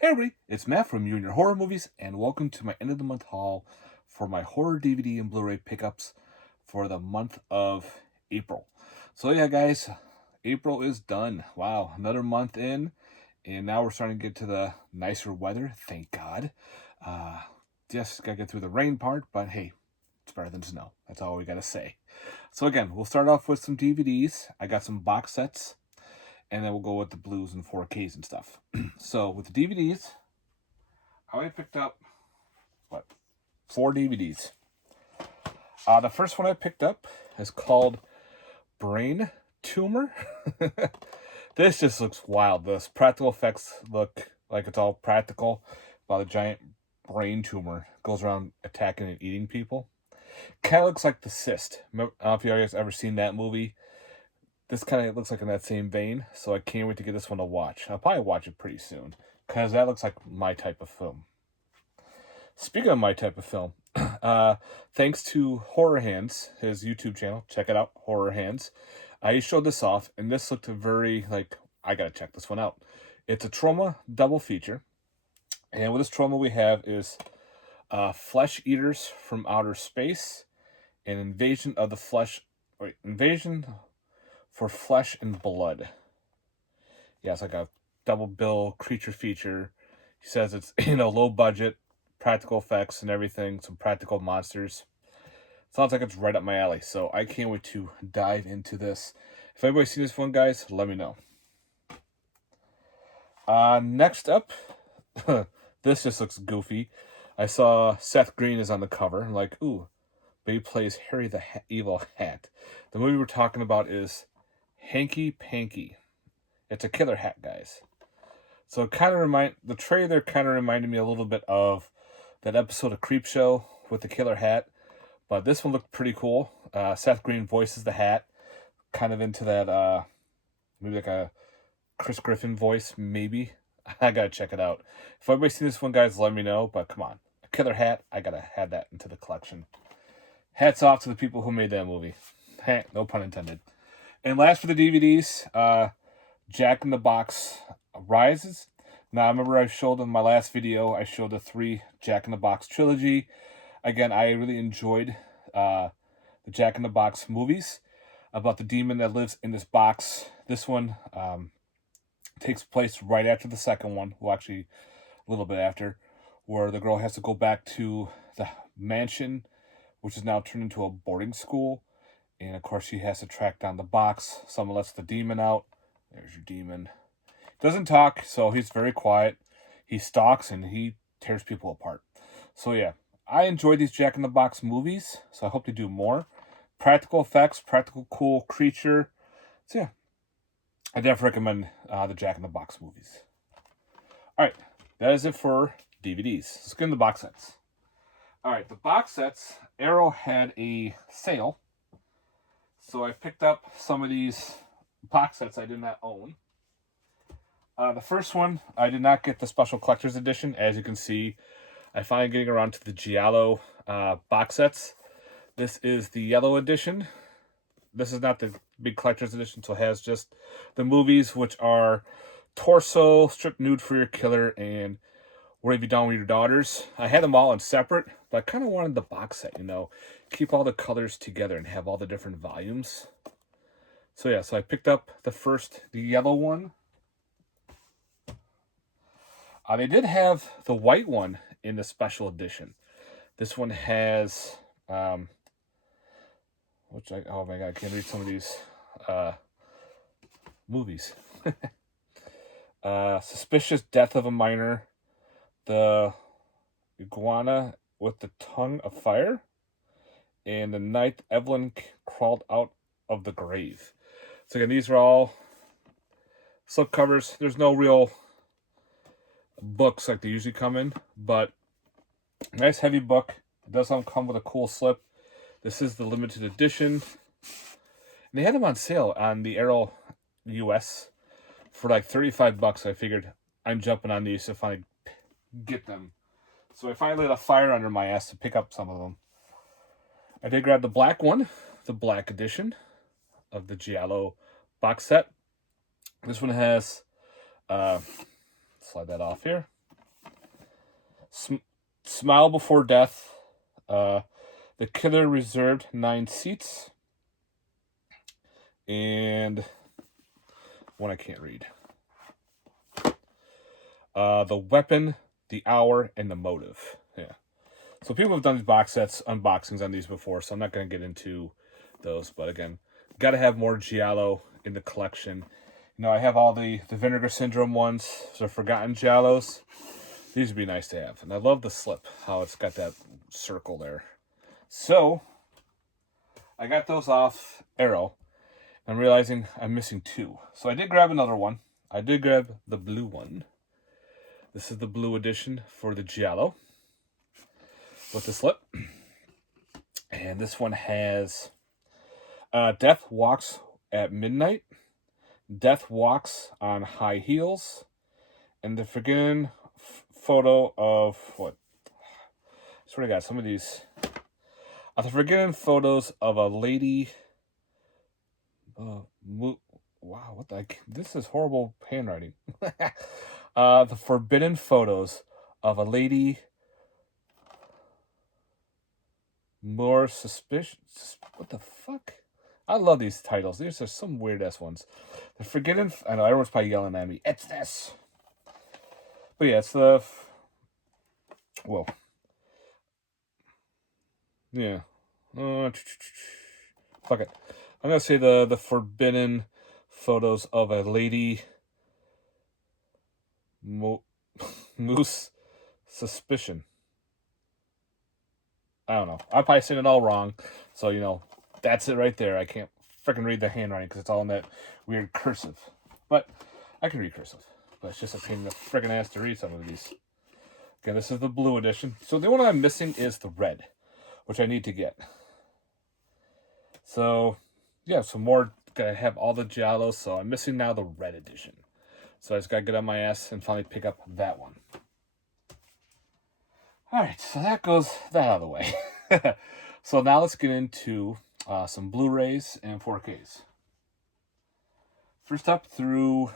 Hey everybody, it's Matt from You and Your Horror Movies, and welcome to my end of the month haul for my Horror DVD and Blu-ray pickups for the month of April. So yeah guys, April is done. Wow, another month in, and now we're starting to get to the nicer weather, thank God. Uh, just gotta get through the rain part, but hey, it's better than snow. That's all we gotta say. So again, we'll start off with some DVDs. I got some box sets, and then we'll go with the blues and 4Ks and stuff. So with the DVDs, I only picked up, 4 DVDs. The first one I picked up is called Brain Tumor. This just looks wild. This practical effects look like it's all practical, while a giant brain tumor goes around attacking and eating people. Kind of looks like The Cyst. I don't know if you guys ever seen that movie. This kind of looks like in that same vein, so I can't wait to get this one to watch. I'll probably watch it pretty soon, because that looks like my type of film. Speaking of my type of film, thanks to Horror Hands, his YouTube channel, check it out, Horror Hands. He showed this off, and this looked very, I gotta check this one out. It's a trauma double feature, and with this trauma we have is Flesh Eaters from Outer Space, and Invasion for Flesh and Blood. Yeah, it's like a double bill creature feature. He says it's, low budget, practical effects and everything, some practical monsters. Sounds like it's right up my alley, so I can't wait to dive into this. If anybody's seen this one, guys, let me know. Next up, this just looks goofy. I saw Seth Green is on the cover. I'm like, ooh, but he plays Harry the Evil Hat. The movie we're talking about is Hanky Panky. It's a killer hat, guys. So the trailer kind of reminded me a little bit of that episode of Creepshow with the killer hat, but this one looked pretty cool. Seth Green voices the hat, kind of into that maybe like a Chris Griffin voice, maybe. I gotta check it out. If anybody's seen this one, guys, let me know. But come on, a killer hat, I gotta add that into the collection. Hats off to the people who made that movie. No pun intended. And last for the DVDs, Jack in the Box Rises. Now, I remember I showed in my last video, I showed the 3 Jack in the Box trilogy. Again, I really enjoyed the Jack in the Box movies about the demon that lives in this box. This one takes place right after the second one, well, actually a little bit after, where the girl has to go back to the mansion, which is now turned into a boarding school. And of course, she has to track down the box. Someone lets the demon out. There's your demon. Doesn't talk, so he's very quiet. He stalks and he tears people apart. So yeah, I enjoy these Jack in the Box movies, so I hope to do more. Practical effects, practical cool creature. So yeah, I definitely recommend the Jack in the Box movies. Alright, that is it for DVDs. Let's get into the box sets. Alright, the box sets, Arrow had a sale, so I picked up some of these box sets I did not own. The first one, I did not get the special collector's edition. As you can see, I finally getting around to the Giallo box sets. This is the yellow edition. This is not the big collector's edition, so it has just the movies, which are Torso, Strip Nude for Your Killer, and What Have You Done With Your Daughters. I had them all in separate, but I kind of wanted the box set, keep all the colors together and have all the different volumes. So yeah, so I picked up the yellow one. They did have the white one in the special edition. This one has, oh my god, I can't read some of these movies. Suspicious Death of a Minor, The Iguana with the Tongue of Fire, and The Night Evelyn Crawled Out of the Grave. So again, these are all slipcovers. There's no real books like they usually come in, but nice heavy book. It does come with a cool slip. This is the limited edition, and they had them on sale on the Arrow US for like $35. I figured I'm jumping on these to finally get them, so I finally lit a fire under my ass to pick up some of them. I did grab the black one, the black edition of the Giallo box set. This one has slide that off here. Smile Before Death. The Killer reserved 9 seats. And one I can't read. The Weapon, The Hour, and The Motive. Yeah. So people have done these box sets, unboxings on these before, so I'm not going to get into those. But again, got to have more Giallo in the collection. You know, I have all the Vinegar Syndrome ones, so Forgotten Giallos. These would be nice to have. And I love the slip, how it's got that circle there. So, I got those off Arrow. I'm realizing I'm missing 2. So I did grab another one. I did grab the blue one. This is the blue edition for the Giallo with the slip. And this one has Death Walks at Midnight, Death Walks on High Heels, and the forgotten photo of what? I swear to God, some of these. The forgotten photos of a lady. Wow, what the? This is horrible handwriting. The forbidden photos of a lady. More suspicious. What the fuck? I love these titles. These are some weird ass ones. The Forgotten. I know everyone's probably yelling at me. It's this. But yeah, it's the. Whoa. Yeah. Fuck it. I'm gonna say the forbidden photos of a lady. Moose suspicion. I don't know. I'm probably saying it all wrong. So, you know, that's it right there. I can't freaking read the handwriting because it's all in that weird cursive. But I can read cursive. But it's just a pain in the freaking ass to read some of these. Okay, this is the blue edition. So the one I'm missing is the red, which I need to get. So, yeah, some more. Gotta have all the Giallos. So I'm missing now the red edition. So I just gotta get on my ass and finally pick up that one. Alright, so that goes that out of the way. So now let's get into some Blu-rays and 4Ks. First up, through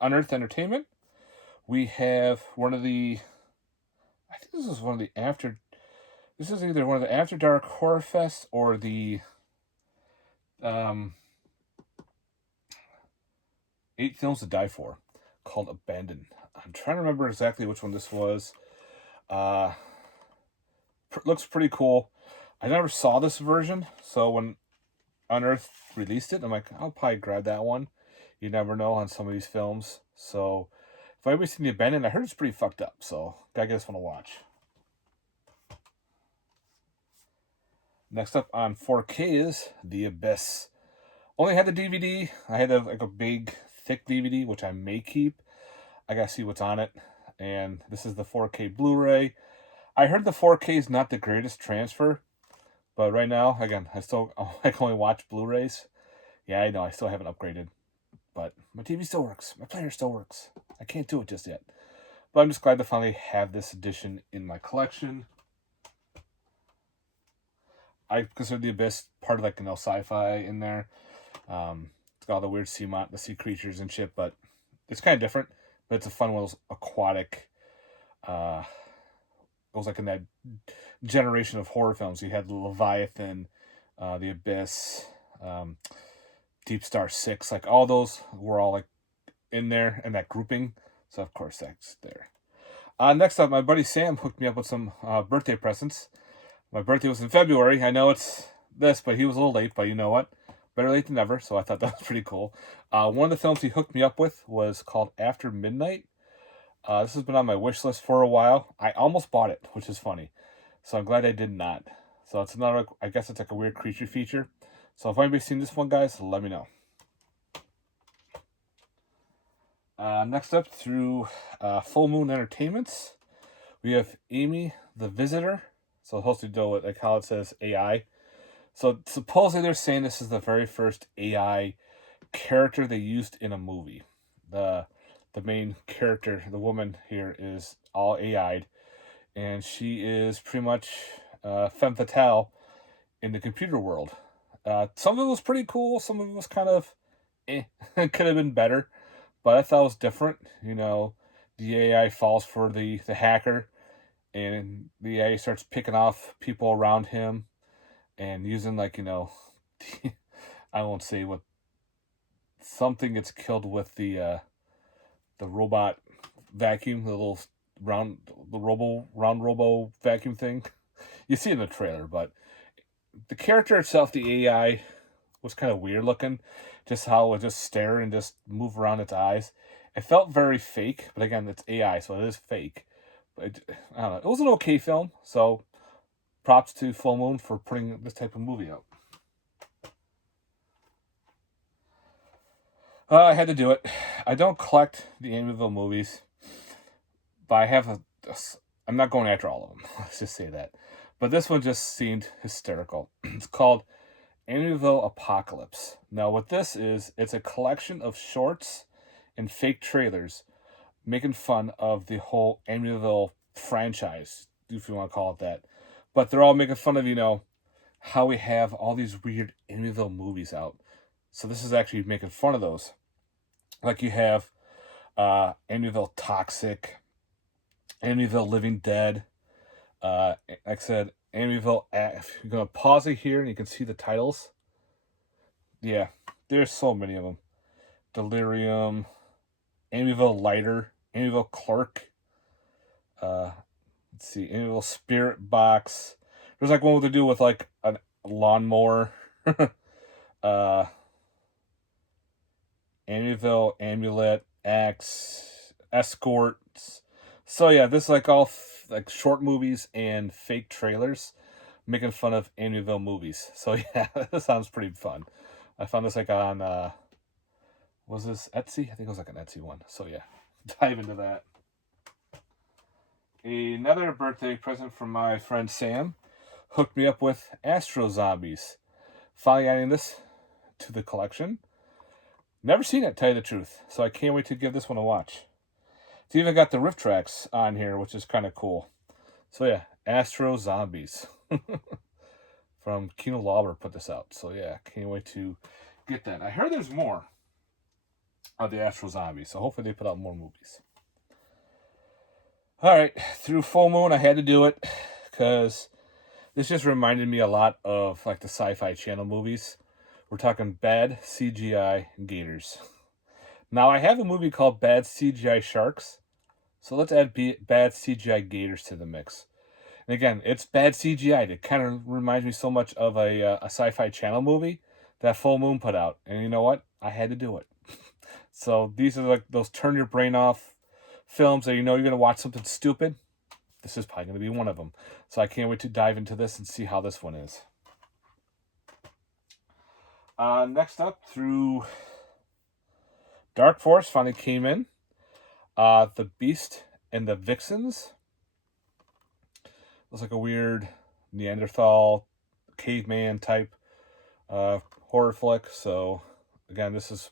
Unearthed Entertainment, we have one of the... I think this is one of the after... This is either one of the After Dark Horror Fest or the... 8 Films to Die For, called Abandoned. I'm trying to remember exactly which one this was. Looks pretty cool. I never saw this version, so when Unearthed released it, I'm like, I'll probably grab that one. You never know on some of these films. So if I've ever seen The Abandoned, I heard it's pretty fucked up, so gotta get this one to watch. Next up on 4K is The Abyss. Only had the DVD. I had a big, thick DVD, which I may keep. I gotta see what's on it. And this is the 4K Blu-ray. I heard the 4K is not the greatest transfer, but right now, again, I can only watch Blu-rays. Yeah, I know, I still haven't upgraded, but my TV still works. My player still works. I can't do it just yet. But I'm just glad to finally have this edition in my collection. I consider The Abyss part of, like, you know, sci-fi in there. It's got all the weird the sea creatures and shit, but it's kind of different. But it's a fun one of those aquatic... it was like in that generation of horror films. You had Leviathan, The Abyss, Deep Star 6. Like, all those were all, like, in there, in that grouping. So, of course, that's there. Next up, my buddy Sam hooked me up with some birthday presents. My birthday was in February. I know it's this, but he was a little late. But you know what? Better late than never. So I thought that was pretty cool. One of the films he hooked me up with was called After Midnight. This has been on my wish list for a while. I almost bought it, which is funny. So I'm glad I did not. So it's another, I guess it's like a weird creature feature. So if anybody's seen this one, guys, let me know. Next up, through Full Moon Entertainments, we have Amy the Visitor. So it's supposed to do with, like how it says AI. So supposedly they're saying this is the very first AI character they used in a movie. The main character, the woman here, is all AI'd, and she is pretty much femme fatale in the computer world. Some of it was pretty cool, some of it was kind of it could have been better, but I thought it was different. You know, the AI falls for the hacker, and the AI starts picking off people around him and using, like, I won't say what, something gets killed with the robot vacuum, the little round robo vacuum thing. You see it in the trailer, but the character itself, the AI, was kind of weird looking. Just how it would just stare and just move around its eyes. It felt very fake, but again, it's AI, so it is fake. But I don't know. It was an okay film, so props to Full Moon for putting this type of movie out. I had to do it. I don't collect the Amityville movies, but I have I'm not going after all of them. Let's just say that. But this one just seemed hysterical. It's called Amityville Apocalypse. Now, what this is, it's a collection of shorts and fake trailers making fun of the whole Amityville franchise, if you want to call it that. But they're all making fun of, how we have all these weird Amityville movies out. So this is actually making fun of those. Like you have Amityville Toxic, Amityville Living Dead. Like I said, Amityville. If you're gonna pause it here and you can see the titles. Yeah, there's so many of them. Delirium, Amityville Lighter, Amityville Clerk. Let's see, Amityville Spirit Box. There's like one with to do with like a lawnmower. Amityville Amulet, Axe, Escorts. So yeah, this is like all like short movies and fake trailers making fun of Amityville movies. So yeah, this sounds pretty fun. I found this like on was this Etsy? I think it was like an Etsy one. So yeah, dive into that. Another birthday present from my friend Sam hooked me up with Astro Zombies. Finally adding this to the collection. Never seen it, tell you the truth, so I can't wait to give this one a watch. It's even got the riff tracks on here, which is kind of cool. So yeah, Astro Zombies. From Kino Lorber put this out. So yeah, can't wait to get that. I heard there's more of the Astro Zombies, so hopefully they put out more movies. Alright, through Full Moon, I had to do it, because this just reminded me a lot of like the Sci-Fi Channel movies. We're talking bad CGI Gators. Now, I have a movie called Bad CGI Sharks, so let's add bad CGI Gators to the mix. And again, it's bad CGI. It kind of reminds me so much of a Sci-Fi Channel movie that Full Moon put out. And you know what? I had to do it. So these are like those turn your brain off films that you're going to watch something stupid. This is probably going to be one of them. So I can't wait to dive into this and see how this one is. Next up, through Dark Force finally came in. The Beast and the Vixens. Looks like a weird Neanderthal caveman type horror flick. So again, this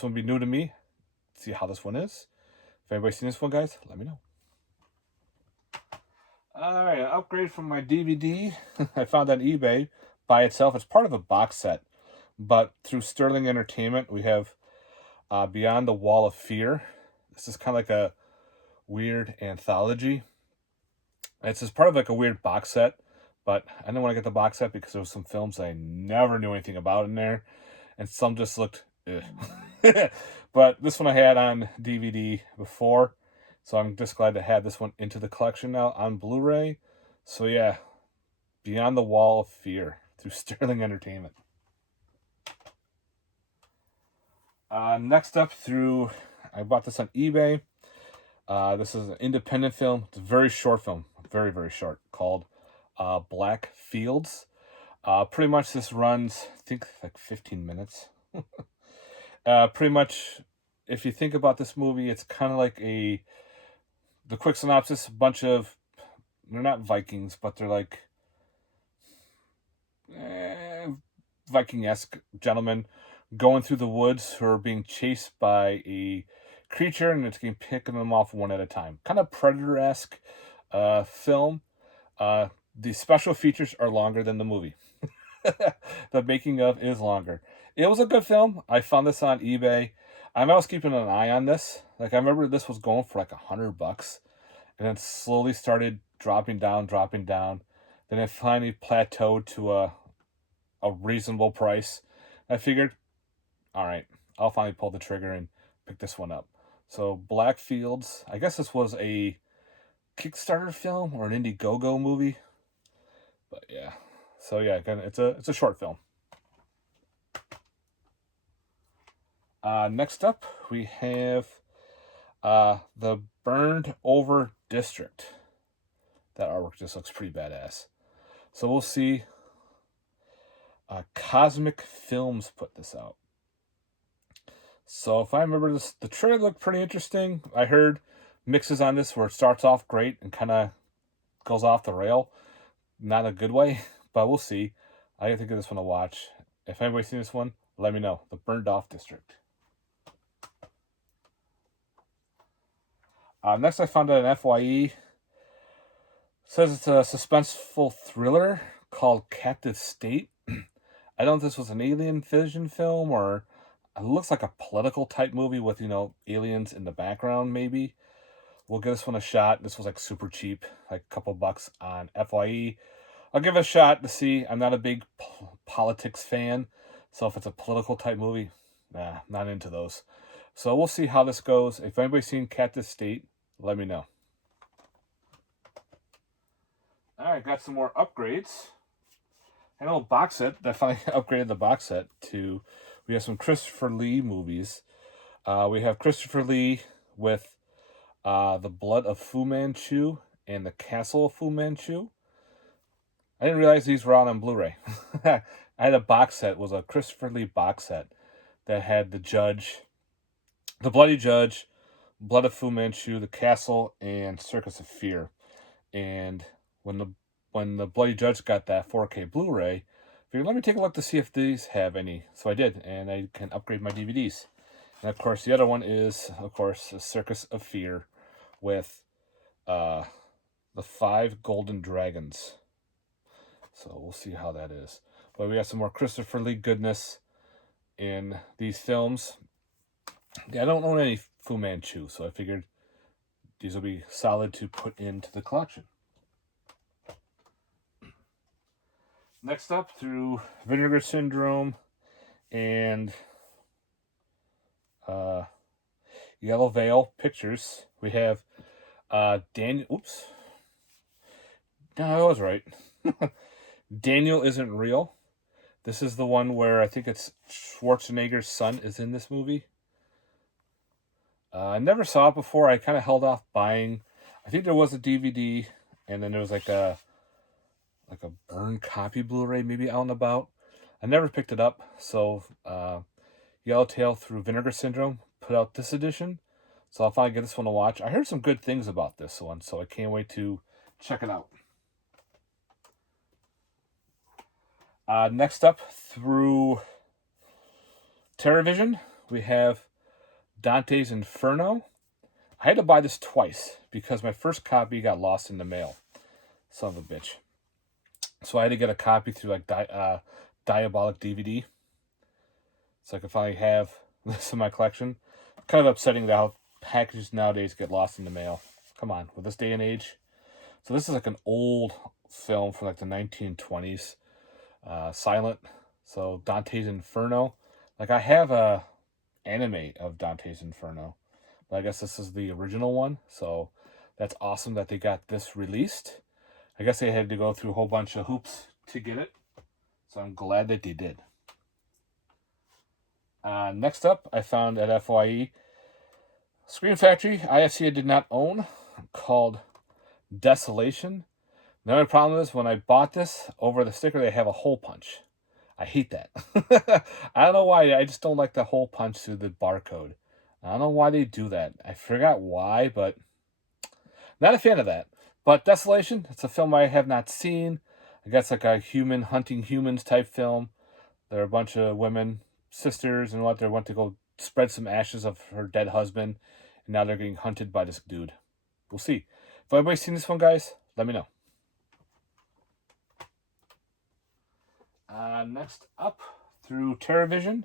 one will be new to me. See how this one is. If anybody's seen this one, guys, let me know. Alright, an upgrade from my DVD. I found on eBay by itself. It's part of a box set. But through Sterling Entertainment, we have Beyond the Wall of Fear. This is kind of like a weird anthology. It's just part of like a weird box set, but I didn't want to get the box set because there was some films I never knew anything about in there, and some just looked But this one I had on DVD before, so I'm just glad to have this one into the collection now on Blu-ray. So yeah, Beyond the Wall of Fear through Sterling Entertainment. Next up, I bought this on eBay. This is an independent film. It's a very short film, very, very short, called Black Fields. Pretty much this runs, I think, like 15 minutes. Pretty much, if you think about this movie, it's kind of like the quick synopsis, a bunch of, they're not Vikings, but they're like Viking-esque gentlemen going through the woods who are being chased by a creature, and it's picking them off one at a time. Kind of Predator-esque film. The special features are longer than the movie. The making of is longer. It was a good film. I found this on eBay. I'm always keeping an eye on this. Like, I remember this was going for like $100, and then slowly started dropping down, dropping down. Then it finally plateaued to a reasonable price. I figured, all right, I'll finally pull the trigger and pick this one up. So Blackfields, I guess this was a Kickstarter film or an Indiegogo movie. But yeah. So yeah, again, it's a short film. Next up, we have the Burned Over District. That artwork just looks pretty badass. So we'll see. Cosmic Films put this out. So if I remember this, the trailer looked pretty interesting. I heard mixes on this where it starts off great and kind of goes off the rail. Not a good way, but we'll see. I gotta give this one a watch. If anybody's seen this one, let me know. The Burned Off District. Next, I found out an FYE. It says it's a suspenseful thriller called Captive State. I don't know if this was an alien vision film or it looks like a political type movie with, aliens in the background, maybe. We'll give this one a shot. This was like super cheap, like a couple bucks on FYE. I'll give it a shot to see. I'm not a big politics fan, so if it's a political type movie, not into those. So we'll see how this goes. If anybody's seen Captive State, let me know. All right, got some more upgrades. And a little box set. I finally upgraded the box set to. We have some Christopher Lee movies. We have Christopher Lee with The Blood of Fu Manchu and The Castle of Fu Manchu. I didn't realize these were out on Blu-ray. I had a box set. It was a Christopher Lee box set that had The Judge, The Bloody Judge, Blood of Fu Manchu, The Castle, and Circus of Fear. And when the Bloody Judge got that 4K Blu-ray, I figured, let me take a look to see if these have any. So I did, and I can upgrade my DVDs. And of course, the other one is, of course, The Circus of Fear with The Five Golden Dragons. So we'll see how that is. But we have some more Christopher Lee goodness in these films. Yeah, I don't own any Fu Manchu, so I figured these will be solid to put into the collection. Next up, through Vinegar Syndrome and Yellow Veil Pictures, we have Daniel. Oops. No, I was right. Daniel Isn't Real. This is the one where I think it's Schwarzenegger's son is in this movie. I never saw it before. I kind of held off buying. I think there was a DVD, and then there was like a burned copy Blu-ray maybe out and about. I never picked it up. So Yellowtail through Vinegar Syndrome put out this edition. So I'll finally get this one to watch. I heard some good things about this one, so I can't wait to check it out. Next up, through TerraVision, we have Dantes Inferno. I had to buy this twice because my first copy got lost in the mail. Son of a bitch. So I had to get a copy through like Diabolic DVD. So I could finally have this in my collection. Kind of upsetting that how packages nowadays get lost in the mail. Come on, with this day and age. So this is like an old film from like the 1920s. Silent. So Dantes Inferno. Like I have a anime of Dantes Inferno. But I guess this is the original one. So that's awesome that they got this released. I guess they had to go through a whole bunch of hoops to get it. So I'm glad that they did. Next up, I found at FYE Scream Factory, IFC I did not own, called Desolation. The only problem is when I bought this, over the sticker they have a hole punch. I hate that. I don't know why. I just don't like the hole punch through the barcode. I don't know why they do that. I forgot why, but not a fan of that. But Desolation, it's a film I have not seen. I guess like a human hunting humans type film. There are a bunch of women, sisters, and what they went to go spread some ashes of her dead husband, and now they're getting hunted by this dude. We'll see. If anybody's seen this one, guys, let me know. Next up, through TerraVision,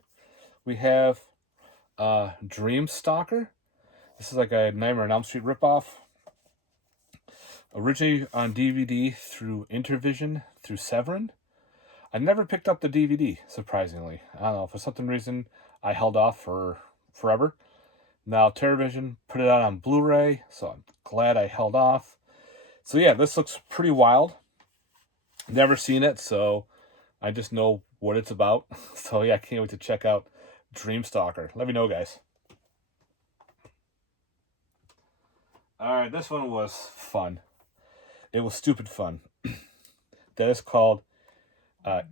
we have Dreamstalker. This is like a Nightmare on Elm Street ripoff. Originally on DVD through Intervision through Severin. I never picked up the DVD, surprisingly. I don't know, for some reason I held off for forever. Now TerraVision put it out on Blu-ray, so I'm glad I held off. So yeah, this looks pretty wild. Never seen it, so I just know what it's about. So yeah, I can't wait to check out Dreamstalker. Let me know, guys. Alright, this one was fun. It was stupid fun. That is called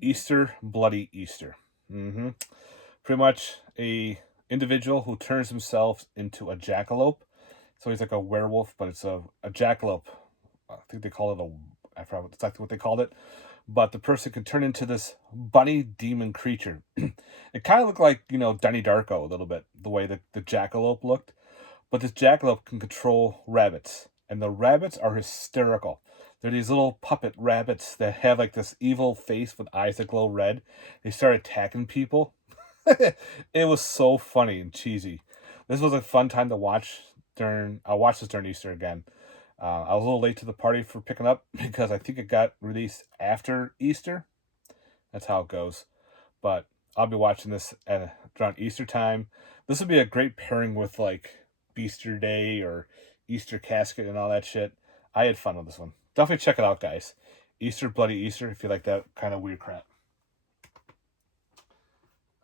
Easter, Bloody Easter. Pretty much a individual who turns himself into a jackalope. So he's like a werewolf, but it's a jackalope. I think they call it I forgot exactly what they called it. But the person can turn into this bunny demon creature. It kind of looked like, Donnie Darko a little bit, the way that the jackalope looked. But this jackalope can control rabbits. And the rabbits are hysterical. They're these little puppet rabbits that have like this evil face with eyes that glow red. They start attacking people. It was so funny and cheesy. This was a fun time to watch I watched this during Easter again. I was a little late to the party for picking up because I think it got released after Easter. That's how it goes. But I'll be watching this around Easter time. This would be a great pairing with like Easter Day or Easter Casket and all that shit. I had fun with this one. Definitely check it out, guys. Easter, Bloody Easter, if you like that kind of weird crap.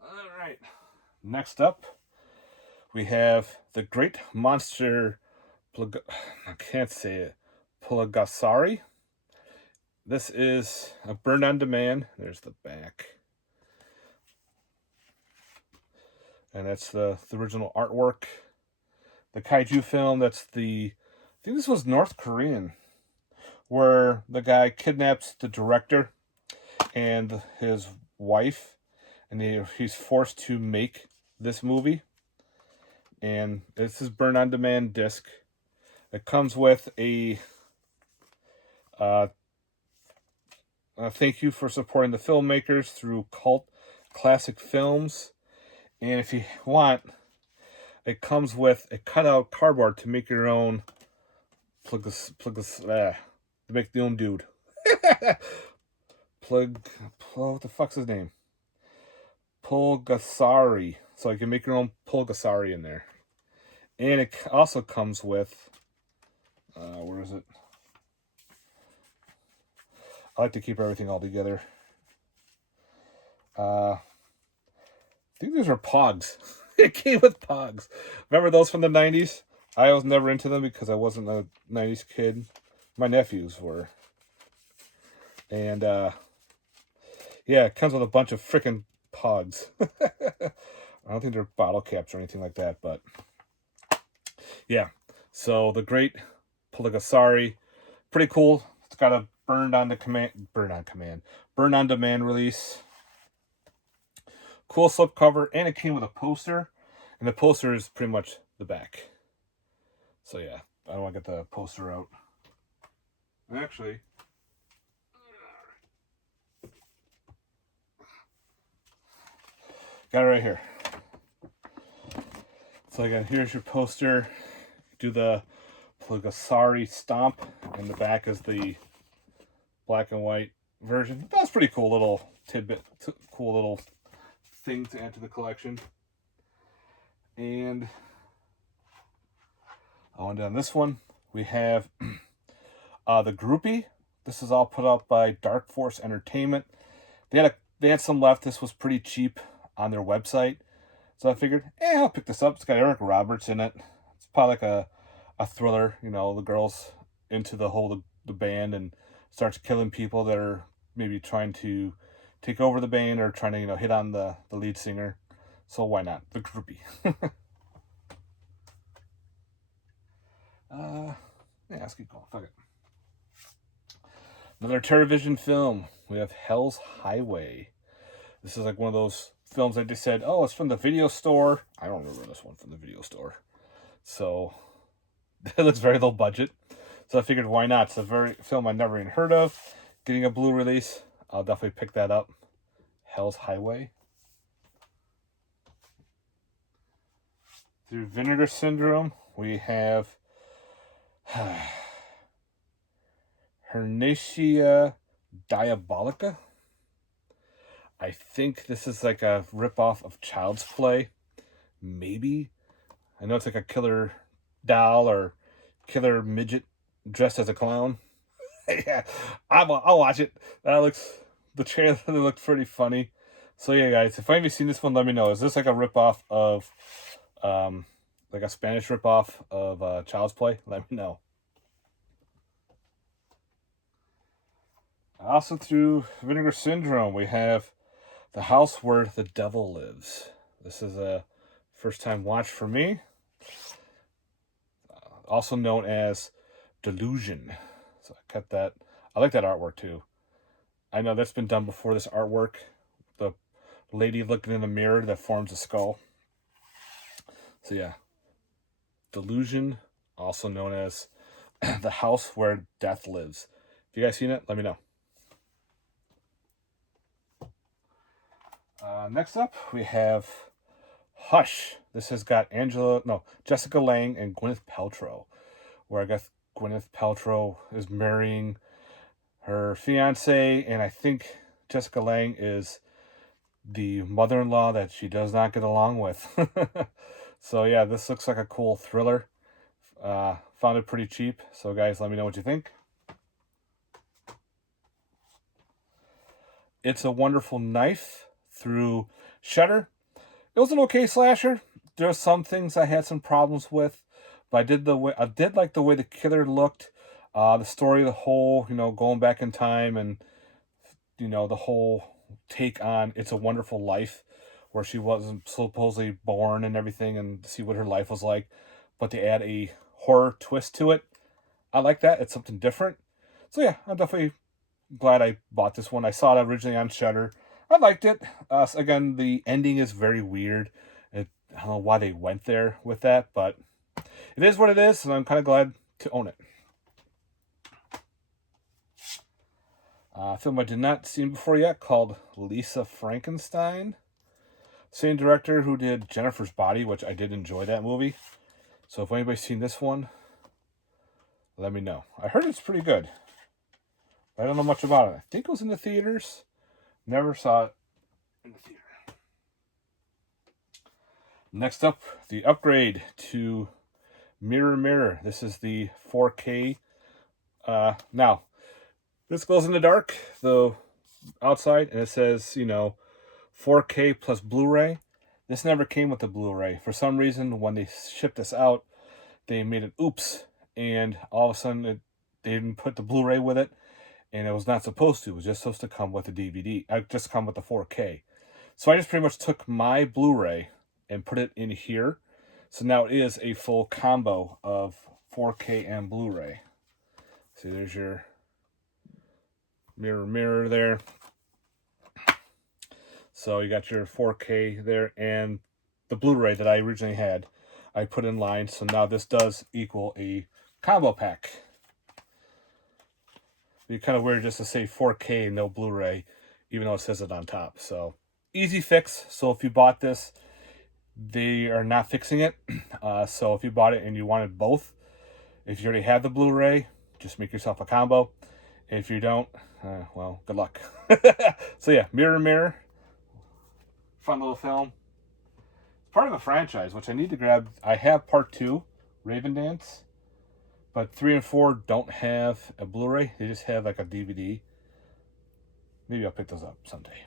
Alright. Next up, we have the Great Monster... I can't say it. Pulagasari. This is a burn on demand. There's the back. And that's the original artwork. The kaiju film, I think this was North Korean, where the guy kidnaps the director and his wife, and he's forced to make this movie. And this is burn on demand disc. It comes with a thank you for supporting the filmmakers through Cult Classic Films. And if you want, it comes with a cutout cardboard to make your own to make the own dude. What the fuck's his name? Pulgasari. So you can make your own Pulgasari in there. And it also comes with, where is it? I like to keep everything all together. I think these are Pogs. It came with Pogs. Remember those from the 90s? I was never into them because I wasn't a 90s kid. My nephews were. And, yeah, it comes with a bunch of freaking Pogs. I don't think they're bottle caps or anything like that, but... yeah, so the Great Pulagasari. Pretty cool. It's got a burn on demand release. Cool slipcover, and it came with a poster, and the poster is pretty much the back. So yeah, I don't want to get the poster out. Actually, got it right here. So again, here's your poster. Do the Pulagasari stomp, and the back is the black and white version. That's pretty cool little tidbit, cool little thing to add to the collection. And on down this one, we have the Groupie. This is all put up by Dark Force Entertainment. They had some left. This was pretty cheap on their website, so I figured, I'll pick this up. It's got Eric Roberts in it. It's probably like a thriller. The girl's into the band and starts killing people that are maybe trying to take over the band or trying to hit on the lead singer. So why not? The Groupie. Let's keep going. Fuck it. Another TerraVision film. We have Hell's Highway. This is like one of those films I just said, oh, it's from the video store. I don't remember this one from the video store. So it looks very low budget. So I figured, why not? It's a film I've never even heard of. Getting a Blu release. I'll definitely pick that up. Hell's Highway. Through Vinegar Syndrome, we have Heraia Diabolica. I think this is like a ripoff of Child's Play. Maybe. I know it's like a killer doll or killer midget dressed as a clown. Yeah, I'll watch it. The trailer looked pretty funny. So yeah, guys, if anybody's seen this one, let me know. Is this like a ripoff of, like a Spanish ripoff of Child's Play? Let me know. Also through Vinegar Syndrome, we have The House Where the Devil Lives. This is a first time watch for me. Also known as Delusion. So I cut that. I like that artwork too. I know that's been done before, this artwork. The lady looking in the mirror that forms a skull. So yeah. Delusion, also known as The House Where Death Lives. If you guys seen it, let me know. Next up, we have Hush. This has got Jessica Lange and Gwyneth Paltrow, where I guess Gwyneth Paltrow is marrying her fiance, and I think Jessica Lange is the mother-in-law that she does not get along with. So yeah, this looks like a cool thriller. Found it pretty cheap. So guys, let me know what you think. It's a Wonderful Knife through Shudder. It was an okay slasher. There are some things I had some problems with, but I did like the way the killer looked. The story, the whole, going back in time, and the whole take on It's a Wonderful Life, where she wasn't supposedly born and everything, and see what her life was like, but they add a horror twist to it. I like that. It's something different. So yeah, I'm definitely glad I bought this one. I saw it originally on Shudder. I liked it. Again, the ending is very weird. I don't know why they went there with that, but it is what it is, and I'm kind of glad to own it. A film I did not see before yet called Lisa Frankenstein. Same director who did Jennifer's Body, which I did enjoy that movie. So if anybody's seen this one, let me know. I heard it's pretty good. I don't know much about it. I think it was in the theaters. Never saw it in the theater. Next up, the upgrade to Mirror Mirror. This is the 4K. Now, this glows in the dark, the outside, and it says, 4K plus Blu-ray. This never came with the Blu-ray. For some reason, when they shipped this out, they made an oops, and all of a sudden, they didn't put the Blu-ray with it, and it was not supposed to. It was just supposed to come with the DVD. Just come with the 4K. So I just pretty much took my Blu-ray and put it in here. So now it is a full combo of 4K and Blu-ray. See, there's your mirror there. So you got your 4K there, and the Blu-ray that I originally had, I put in line. So now this does equal a combo pack. It'd be kind of weird just to say 4K and no Blu-ray, even though it says it on top. So easy fix. So if you bought this, they are not fixing it. So if you bought it and you wanted both, if you already have the Blu-ray, just make yourself a combo. If you don't, well, good luck. So yeah, Mirror Mirror. Fun little film. Part of a franchise, which I need to grab. I have part 2, Raven Dance. But 3 and 4 don't have a Blu-ray. They just have like a DVD. Maybe I'll pick those up someday.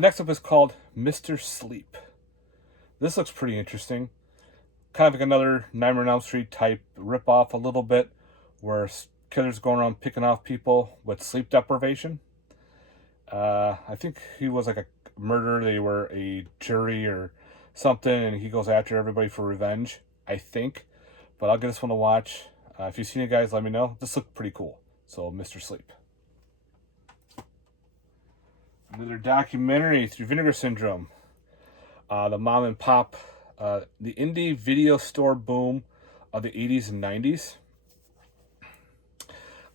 Next up is called Mr. Sleep. This looks pretty interesting. Kind of like another Nightmare on Elm Street type ripoff a little bit, where killers going around picking off people with sleep deprivation. I think he was like a murderer. They were a jury or something, and he goes after everybody for revenge, I think. But I'll get this one to watch. If you've seen it, guys, let me know. This looked pretty cool. So, Mr. Sleep. Another documentary through Vinegar Syndrome. The mom and pop, the indie video store boom of the 80s and 90s.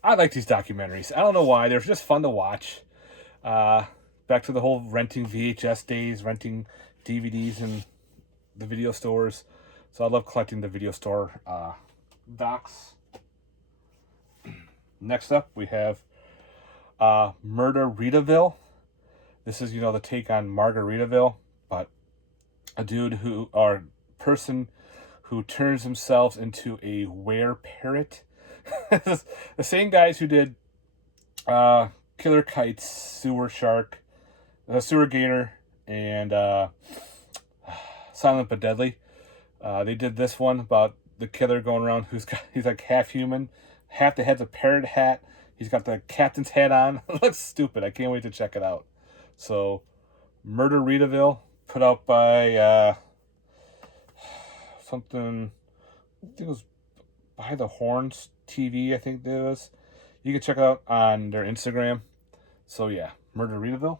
I like these documentaries. I don't know why. They're just fun to watch. Back to the whole renting VHS days, renting DVDs in the video stores. So I love collecting the video store docs. Next up, we have Murderville. This is, the take on Margaritaville, but a dude or person who turns himself into a were-parrot. The same guys who did Killer Kites, Sewer Shark, Sewer Gator, and Silent but Deadly. They did this one about the killer going around he's like half human, half the head's a parrot hat. He's got the captain's hat on. It looks stupid. I can't wait to check it out. So, Murderville, put out by something, I think it was By the Horns TV, I think it was. You can check it out on their Instagram. So yeah, Murderville.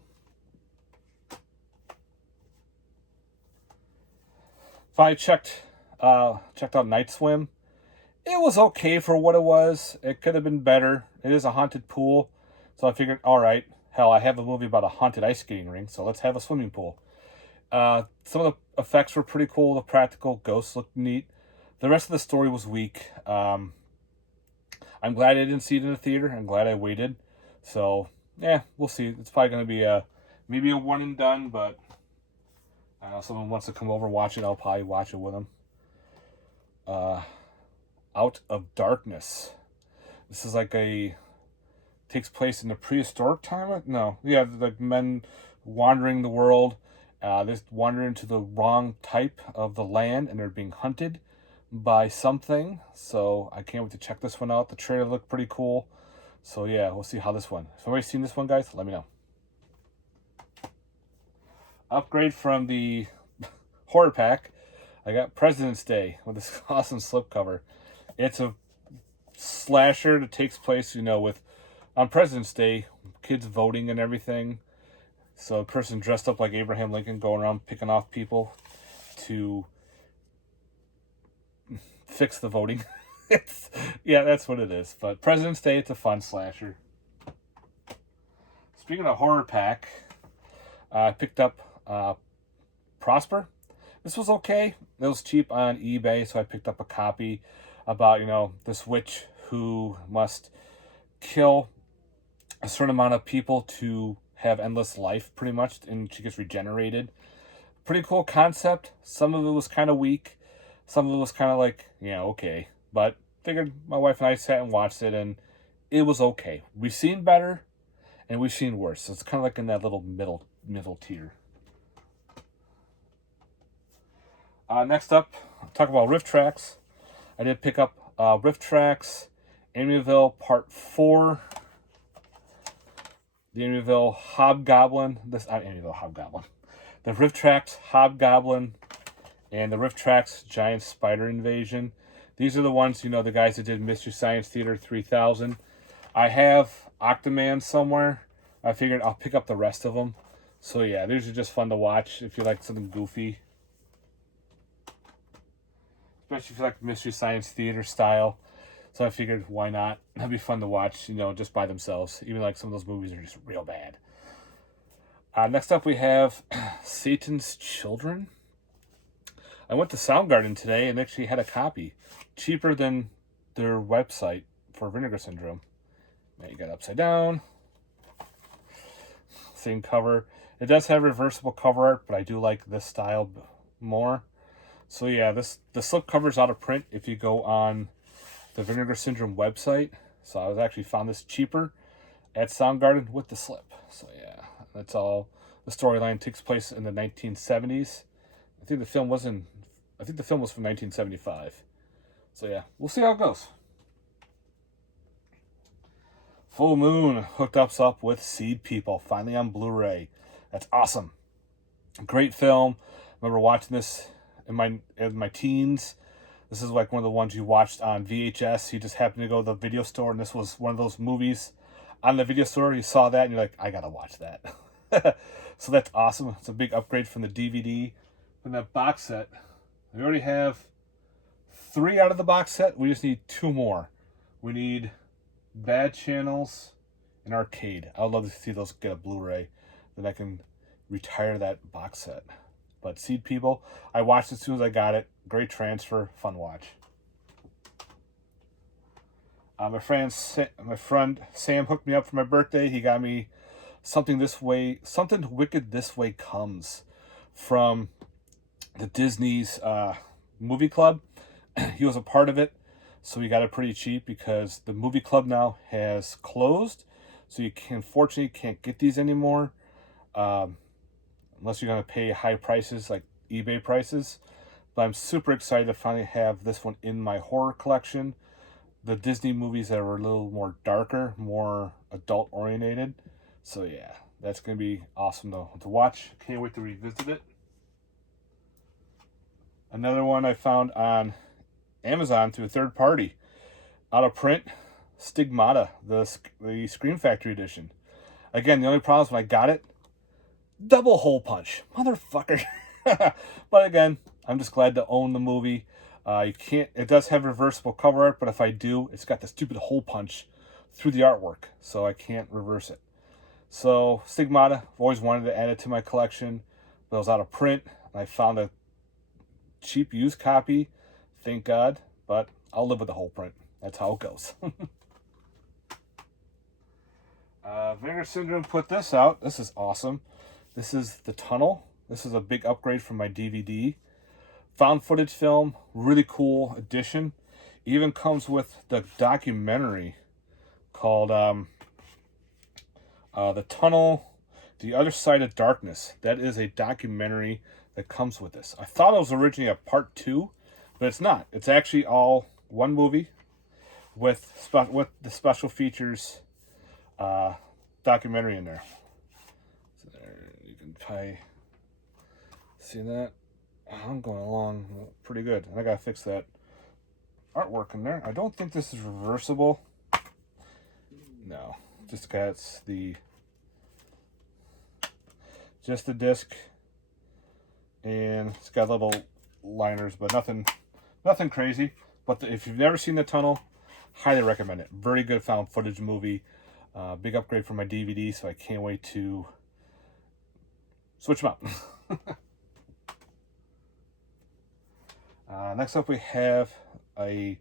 If I checked out Night Swim, it was okay for what it was. It could have been better. It is a haunted pool, so I figured, all right, hell, I have a movie about a haunted ice skating rink, so let's have a swimming pool. Some of the effects were pretty cool. The practical ghosts looked neat. The rest of the story was weak. I'm glad I didn't see it in the theater. I'm glad I waited. So, yeah, we'll see. It's probably going to be maybe a one and done, but I don't know, someone wants to come over and watch it, I'll probably watch it with them. Out of Darkness. This is takes place in the prehistoric time? No. Yeah, like men wandering the world. They're wandering into the wrong type of the land, and they're being hunted by something. So I can't wait to check this one out. The trailer looked pretty cool. So yeah, we'll see how this one. If anybody's seen this one, guys, let me know. Upgrade from the horror pack. I got President's Day with this awesome slipcover. It's a slasher that takes place, on President's Day, kids voting and everything. So a person dressed up like Abraham Lincoln going around picking off people to fix the voting. That's what it is. But President's Day, it's a fun slasher. Speaking of horror pack, I picked up Prosper. This was okay. It was cheap on eBay, so I picked up a copy about, this witch who must kill a certain amount of people to have endless life, pretty much, and she gets regenerated. Pretty cool concept. Some of it was kind of weak. Some of it was kind of like, okay. But figured my wife and I sat and watched it, and it was okay. We've seen better, and we've seen worse. So it's kind of like in that little middle tier. Next up, I'll talk about Rift Tracks. I did pick up Rift Tracks, Amityville Part 4, the Amityville Hobgoblin, the Rift Tracks Hobgoblin, and the Rift Tracks Giant Spider Invasion. These are the ones, the guys that did Mystery Science Theater 3000. I have Octoman somewhere. I figured I'll pick up the rest of them. So yeah, these are just fun to watch if you like something goofy. Especially if you like Mystery Science Theater style. So I figured, why not? That'd be fun to watch, just by themselves. Even like some of those movies are just real bad. Next up we have Satan's Children. I went to Soundgarden today and actually had a copy. Cheaper than their website for Vinegar Syndrome. Now you got upside down. Same cover. It does have reversible cover art, but I do like this style more. So yeah, the slip cover's out of print if you go on the Vinegar Syndrome website. So I was actually found this cheaper at Soundgarden with the slip. So yeah, that's all. The storyline takes place in the 1970s. I think the film was from 1975. So yeah, we'll see how it goes. Full Moon hooked us up with Seed People, finally on Blu-ray. That's awesome. Great film. I remember watching this in my teens. This is like one of the ones you watched on VHS. You just happened to go to the video store, and this was one of those movies on the video store. You saw that, and you're like, I gotta watch that. So that's awesome. It's a big upgrade from the DVD. From that box set, we already have 3 out of the box set. We just need 2 more. We need Bad Channels and Arcade. I would love to see those get a Blu-ray. Then I can retire that box set. But Seed People, I watched it as soon as I got it. Great transfer, fun watch. My friend Sam hooked me up for my birthday. He got me something wicked this way comes from the Disney's movie club. He was a part of it, so we got it pretty cheap because the movie club now has closed, so you unfortunately can't get these anymore, unless you're going to pay high prices like eBay prices. But I'm super excited to finally have this one in my horror collection. The Disney movies that were a little more darker, more adult oriented. So yeah, that's going to be awesome to watch. Can't wait to revisit it. Another one I found on Amazon through a third party. Out of print, Stigmata, the Scream Factory edition. Again, the only problem is when I got it, double hole punch. Motherfucker. But again, I'm just glad to own the movie. It does have reversible cover art, but if I do, it's got the stupid hole punch through the artwork, so I can't reverse it. So, Stigmata, I've always wanted to add it to my collection, but it was out of print, and I found a cheap used copy, thank God, but I'll live with the whole print. That's how it goes. Vinegar Syndrome put this out. This is awesome. This is The Tunnel. This is a big upgrade from my DVD. Found footage film, really cool edition. Even comes with the documentary called The Tunnel, The Other Side of Darkness. That is a documentary that comes with this. I thought it was originally a part 2, but it's not. It's actually all one movie with the special features documentary in there. So there, you can probably see that. I'm going along pretty good. And I gotta fix that artwork in there. I don't think this is reversible. No, just got just the disc, and it's got little liners, but nothing crazy. But if you've never seen The Tunnel, highly recommend it. Very good found footage movie. Big upgrade for my DVD, so I can't wait to switch them out. Next up we have I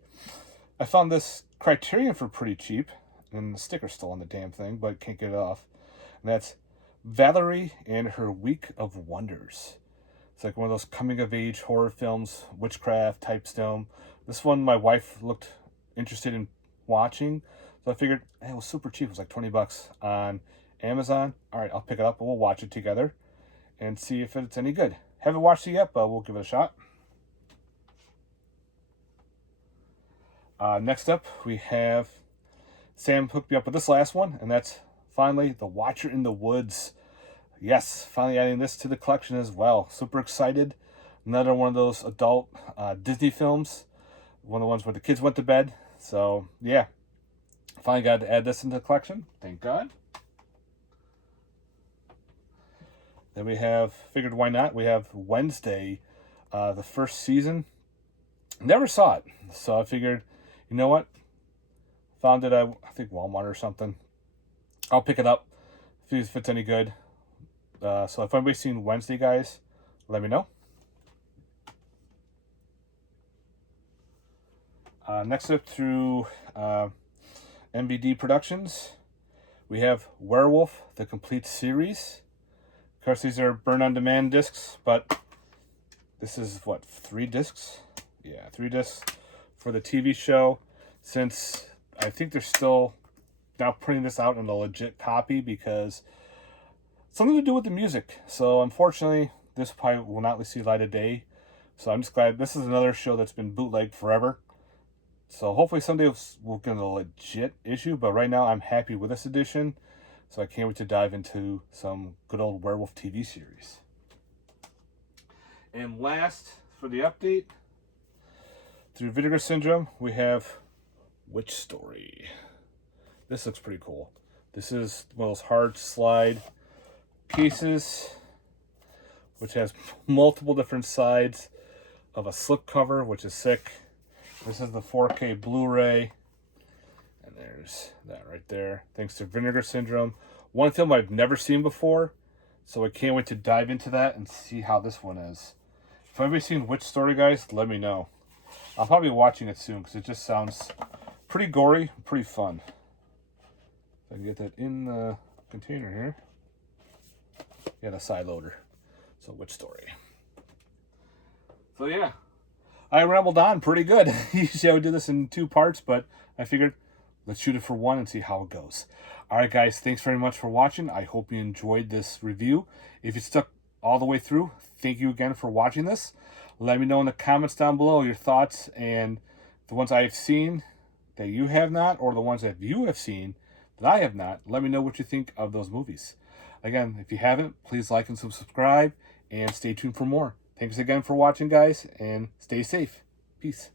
found this Criterion for pretty cheap, and the sticker's still on the damn thing, but can't get it off. And that's Valerie and Her Week of Wonders. It's like one of those coming-of-age horror films, witchcraft type film. This one my wife looked interested in watching, so I figured, hey, it was super cheap. It was like $20 on Amazon. All right, I'll pick it up and we'll watch it together and see if it's any good. Haven't watched it yet, but we'll give it a shot. Next up, we have Sam hooked me up with this last one, and that's finally The Watcher in the Woods. Yes, finally adding this to the collection as well. Super excited. Another one of those adult Disney films. One of the ones where the kids went to bed. So, yeah. Finally got to add this into the collection. Thank God. Then we have, figured why not, we have Wednesday, the first season. Never saw it. So I figured, you know what? Found it at, I think, Walmart or something. I'll pick it up, see if it's any good. So if anybody's seen Wednesday, guys, let me know. Next up through MBD Productions, we have Werewolf, the complete series. Of course, these are burn-on-demand discs, but this is, what, 3 discs? Yeah, 3 discs for the TV show. Since I think they're still now putting this out in a legit copy because something to do with the music. So unfortunately, this probably will not see light of day. So I'm just glad this is another show that's been bootlegged forever. So hopefully someday we'll get a legit issue. But right now I'm happy with this edition. So I can't wait to dive into some good old werewolf TV series. And last for the update, through Vinegar Syndrome, we have Witch Story. This looks pretty cool. This is one of those hard slide cases, which has multiple different sides of a slipcover, which is sick. This is the 4K Blu-ray, and there's that right there. Thanks to Vinegar Syndrome. One film I've never seen before, so I can't wait to dive into that and see how this one is. If anybody's seen Witch Story, guys, let me know. I'll probably be watching it soon because it just sounds Pretty gory, pretty fun. If I can get that in the container here. Yeah, the side loader. So Witch Story. So yeah, I rambled on pretty good. Usually I would do this in 2 parts, but I figured let's shoot it for 1 and see how it goes. Alright guys, thanks very much for watching. I hope you enjoyed this review. If you stuck all the way through, thank you again for watching this. Let me know in the comments down below your thoughts and the ones I have seen that you have not, or the ones that you have seen that I have not. Let me know what you think of those movies. Again, if you haven't, please like and subscribe, and stay tuned for more. Thanks again for watching, guys, and stay safe. Peace.